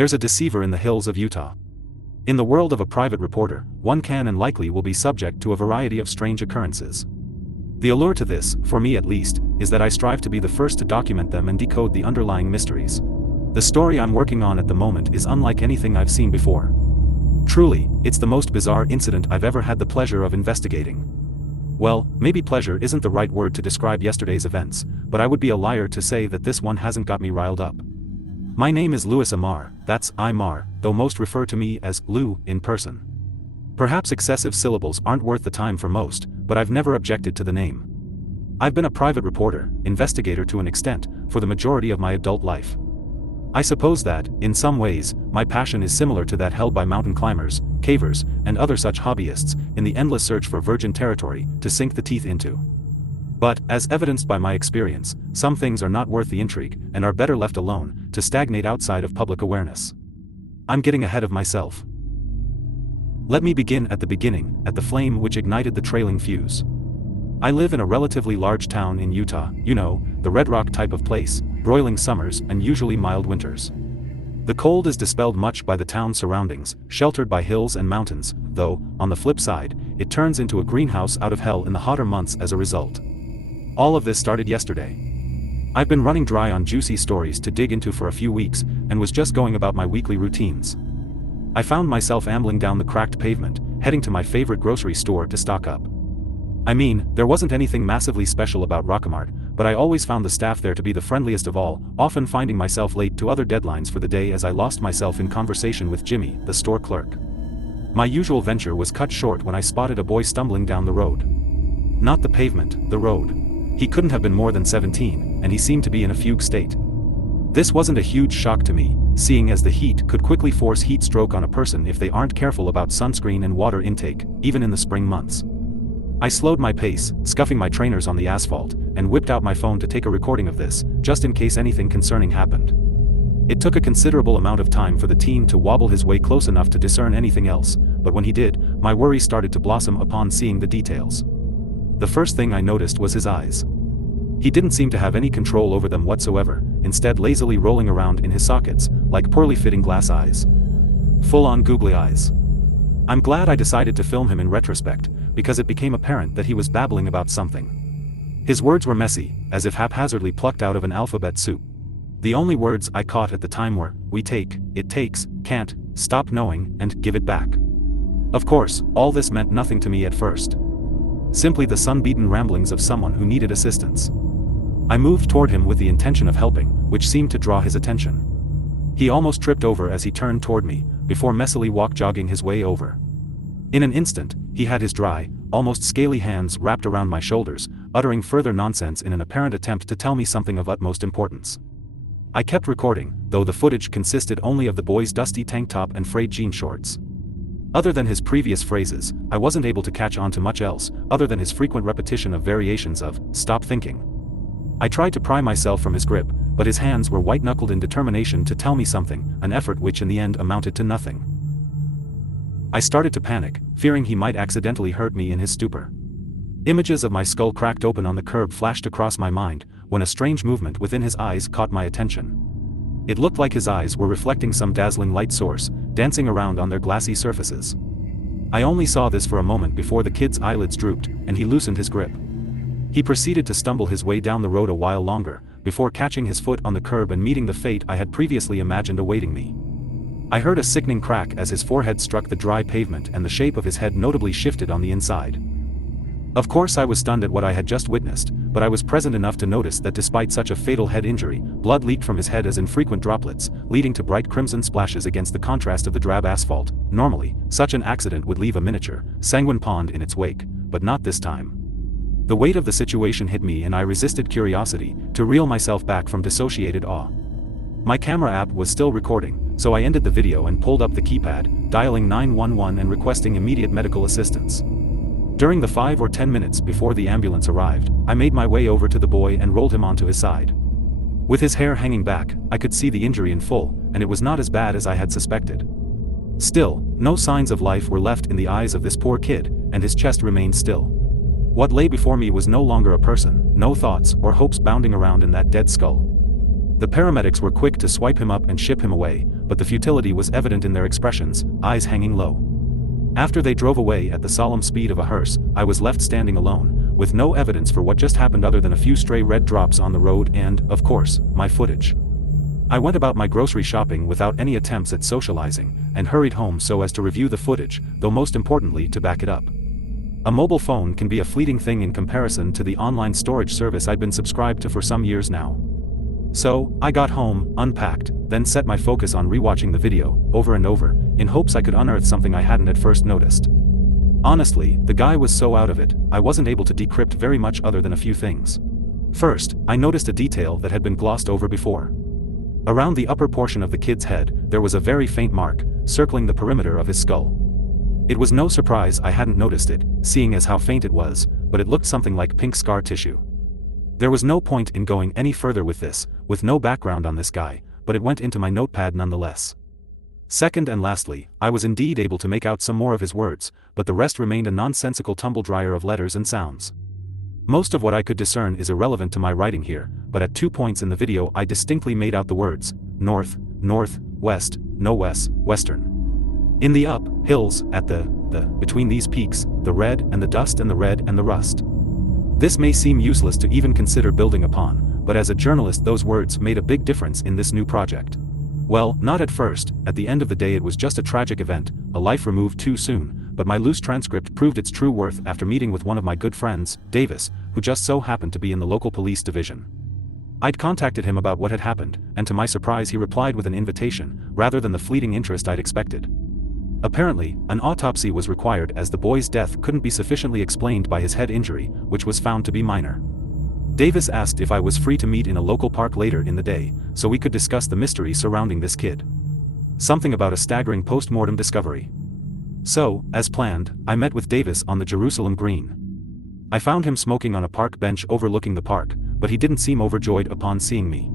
There's a deceiver in the hills of Utah. In the world of a private reporter, one can and likely will be subject to a variety of strange occurrences. The allure to this, for me at least, is that I strive to be the first to document them and decode the underlying mysteries. The story I'm working on at the moment is unlike anything I've seen before. Truly, it's the most bizarre incident I've ever had the pleasure of investigating. Well, maybe pleasure isn't the right word to describe yesterday's events, but I would be a liar to say that this one hasn't got me riled up. My name is Louis Amar, that's Imar, though most refer to me as Lou in person. Perhaps excessive syllables aren't worth the time for most, but I've never objected to the name. I've been a private reporter, investigator to an extent, for the majority of my adult life. I suppose that, in some ways, my passion is similar to that held by mountain climbers, cavers, and other such hobbyists, in the endless search for virgin territory to sink the teeth into. But, as evidenced by my experience, some things are not worth the intrigue, and are better left alone, to stagnate outside of public awareness. I'm getting ahead of myself. Let me begin at the beginning, at the flame which ignited the trailing fuse. I live in a relatively large town in Utah, you know, the Red Rock type of place, broiling summers and usually mild winters. The cold is dispelled much by the town's surroundings, sheltered by hills and mountains, though, on the flip side, it turns into a greenhouse out of hell in the hotter months as a result. All of this started yesterday. I've been running dry on juicy stories to dig into for a few weeks, and was just going about my weekly routines. I found myself ambling down the cracked pavement, heading to my favorite grocery store to stock up. I mean, there wasn't anything massively special about Rockamart, but I always found the staff there to be the friendliest of all, often finding myself late to other deadlines for the day as I lost myself in conversation with Jimmy, the store clerk. My usual venture was cut short when I spotted a boy stumbling down the road. Not the pavement, the road. He couldn't have been more than 17, and he seemed to be in a fugue state. This wasn't a huge shock to me, seeing as the heat could quickly force heat stroke on a person if they aren't careful about sunscreen and water intake, even in the spring months. I slowed my pace, scuffing my trainers on the asphalt, and whipped out my phone to take a recording of this, just in case anything concerning happened. It took a considerable amount of time for the teen to wobble his way close enough to discern anything else, but when he did, my worries started to blossom upon seeing the details. The first thing I noticed was his eyes. He didn't seem to have any control over them whatsoever, instead lazily rolling around in his sockets, like poorly fitting glass eyes. Full-on googly eyes. I'm glad I decided to film him in retrospect, because it became apparent that he was babbling about something. His words were messy, as if haphazardly plucked out of an alphabet soup. The only words I caught at the time were, we take, it takes, can't, stop knowing, and give it back. Of course, all this meant nothing to me at first. Simply the sun-beaten ramblings of someone who needed assistance. I moved toward him with the intention of helping, which seemed to draw his attention. He almost tripped over as he turned toward me, before messily walk-jogging his way over. In an instant, he had his dry, almost scaly hands wrapped around my shoulders, uttering further nonsense in an apparent attempt to tell me something of utmost importance. I kept recording, though the footage consisted only of the boy's dusty tank top and frayed jean shorts. Other than his previous phrases, I wasn't able to catch on to much else, other than his frequent repetition of variations of, stop thinking. I tried to pry myself from his grip, but his hands were white-knuckled in determination to tell me something, an effort which in the end amounted to nothing. I started to panic, fearing he might accidentally hurt me in his stupor. Images of my skull cracked open on the curb flashed across my mind, when a strange movement within his eyes caught my attention. It looked like his eyes were reflecting some dazzling light source, dancing around on their glassy surfaces. I only saw this for a moment before the kid's eyelids drooped, and he loosened his grip. He proceeded to stumble his way down the road a while longer, before catching his foot on the curb and meeting the fate I had previously imagined awaiting me. I heard a sickening crack as his forehead struck the dry pavement and the shape of his head notably shifted on the inside. Of course I was stunned at what I had just witnessed, but I was present enough to notice that despite such a fatal head injury, blood leaked from his head as infrequent droplets, leading to bright crimson splashes against the contrast of the drab asphalt. Normally, such an accident would leave a miniature, sanguine pond in its wake, but not this time. The weight of the situation hit me and I resisted curiosity, to reel myself back from dissociated awe. My camera app was still recording, so I ended the video and pulled up the keypad, dialing 911 and requesting immediate medical assistance. During the 5 or 10 minutes before the ambulance arrived, I made my way over to the boy and rolled him onto his side. With his hair hanging back, I could see the injury in full, and it was not as bad as I had suspected. Still, no signs of life were left in the eyes of this poor kid, and his chest remained still. What lay before me was no longer a person, no thoughts or hopes bounding around in that dead skull. The paramedics were quick to swipe him up and ship him away, but the futility was evident in their expressions, eyes hanging low. After they drove away at the solemn speed of a hearse, I was left standing alone, with no evidence for what just happened other than a few stray red drops on the road and, of course, my footage. I went about my grocery shopping without any attempts at socializing, and hurried home so as to review the footage, though most importantly to back it up. A mobile phone can be a fleeting thing in comparison to the online storage service I'd been subscribed to for some years now. So, I got home, unpacked, then set my focus on rewatching the video, over and over, in hopes I could unearth something I hadn't at first noticed. Honestly, the guy was so out of it, I wasn't able to decrypt very much other than a few things. First, I noticed a detail that had been glossed over before. Around the upper portion of the kid's head, there was a very faint mark, circling the perimeter of his skull. It was no surprise I hadn't noticed it, seeing as how faint it was, but it looked something like pink scar tissue. There was no point in going any further with this, with no background on this guy, but it went into my notepad nonetheless. Second and lastly, I was indeed able to make out some more of his words, but the rest remained a nonsensical tumble-dryer of letters and sounds. Most of what I could discern is irrelevant to my writing here, but at 2 points in the video I distinctly made out the words, north, north, west, no west, western. In the up, hills, at the, between these peaks, the red and the dust and the red and the rust. This may seem useless to even consider building upon, but as a journalist those words made a big difference in this new project. Well, not at first, at the end of the day it was just a tragic event, a life removed too soon, but my loose transcript proved its true worth after meeting with one of my good friends, Davis, who just so happened to be in the local police division. I'd contacted him about what had happened, and to my surprise he replied with an invitation, rather than the fleeting interest I'd expected. Apparently, an autopsy was required as the boy's death couldn't be sufficiently explained by his head injury, which was found to be minor. Davis asked if I was free to meet in a local park later in the day, so we could discuss the mystery surrounding this kid. Something about a staggering post-mortem discovery. So, as planned, I met with Davis on the Jerusalem Green. I found him smoking on a park bench overlooking the park, but he didn't seem overjoyed upon seeing me.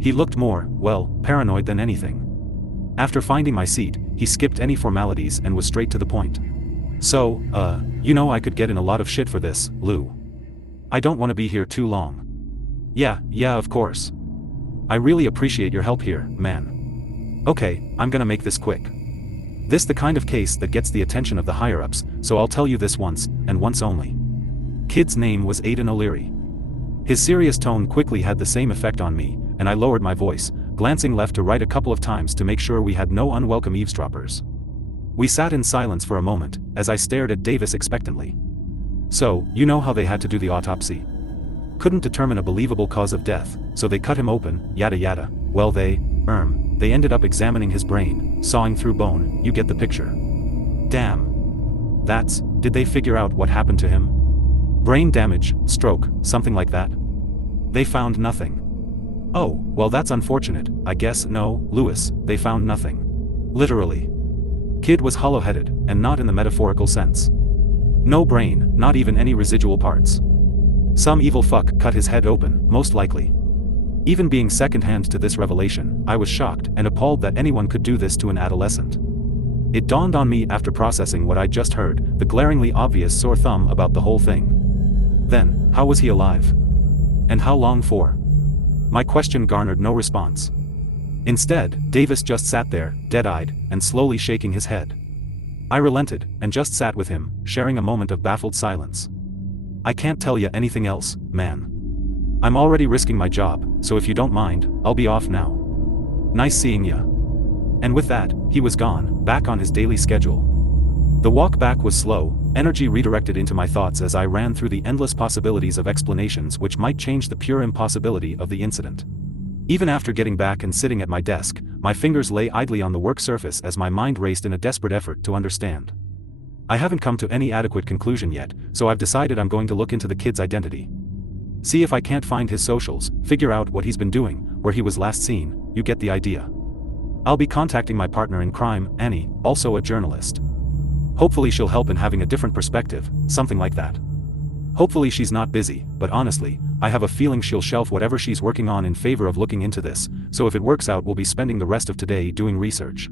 He looked more, well, paranoid than anything. After finding my seat, he skipped any formalities and was straight to the point. So, you know I could get in a lot of shit for this, Lou. I don't want to be here too long. Yeah, of course. I really appreciate your help here, man. Okay, I'm gonna make this quick. This the kind of case that gets the attention of the higher-ups, so I'll tell you this once, and once only. Kid's name was Aidan O'Leary. His serious tone quickly had the same effect on me, and I lowered my voice, glancing left to right a couple of times to make sure we had no unwelcome eavesdroppers. We sat in silence for a moment, as I stared at Davis expectantly. So, you know how they had to do the autopsy? Couldn't determine a believable cause of death, so they cut him open, yada yada. Well they ended up examining his brain, sawing through bone, you get the picture. Damn. Did they figure out what happened to him? Brain damage, stroke, something like that? They found nothing. Oh, well that's unfortunate, I guess. No, Lewis, they found nothing. Literally. Kid was hollow-headed, and not in the metaphorical sense. No brain, not even any residual parts. Some evil fuck cut his head open, most likely. Even being second-hand to this revelation, I was shocked and appalled that anyone could do this to an adolescent. It dawned on me after processing what I'd just heard, the glaringly obvious sore thumb about the whole thing. Then, how was he alive? And how long for? My question garnered no response. Instead, Davis just sat there, dead-eyed, and slowly shaking his head. I relented, and just sat with him, sharing a moment of baffled silence. I can't tell ya anything else, man. I'm already risking my job, so if you don't mind, I'll be off now. Nice seeing ya. And with that, he was gone, back on his daily schedule. The walk back was slow, energy redirected into my thoughts as I ran through the endless possibilities of explanations which might change the pure impossibility of the incident. Even after getting back and sitting at my desk, my fingers lay idly on the work surface as my mind raced in a desperate effort to understand. I haven't come to any adequate conclusion yet, so I've decided I'm going to look into the kid's identity. See if I can't find his socials, figure out what he's been doing, where he was last seen, you get the idea. I'll be contacting my partner in crime, Annie, also a journalist. Hopefully she'll help in having a different perspective, something like that. Hopefully she's not busy, but honestly, I have a feeling she'll shelf whatever she's working on in favor of looking into this, so if it works out we'll be spending the rest of today doing research.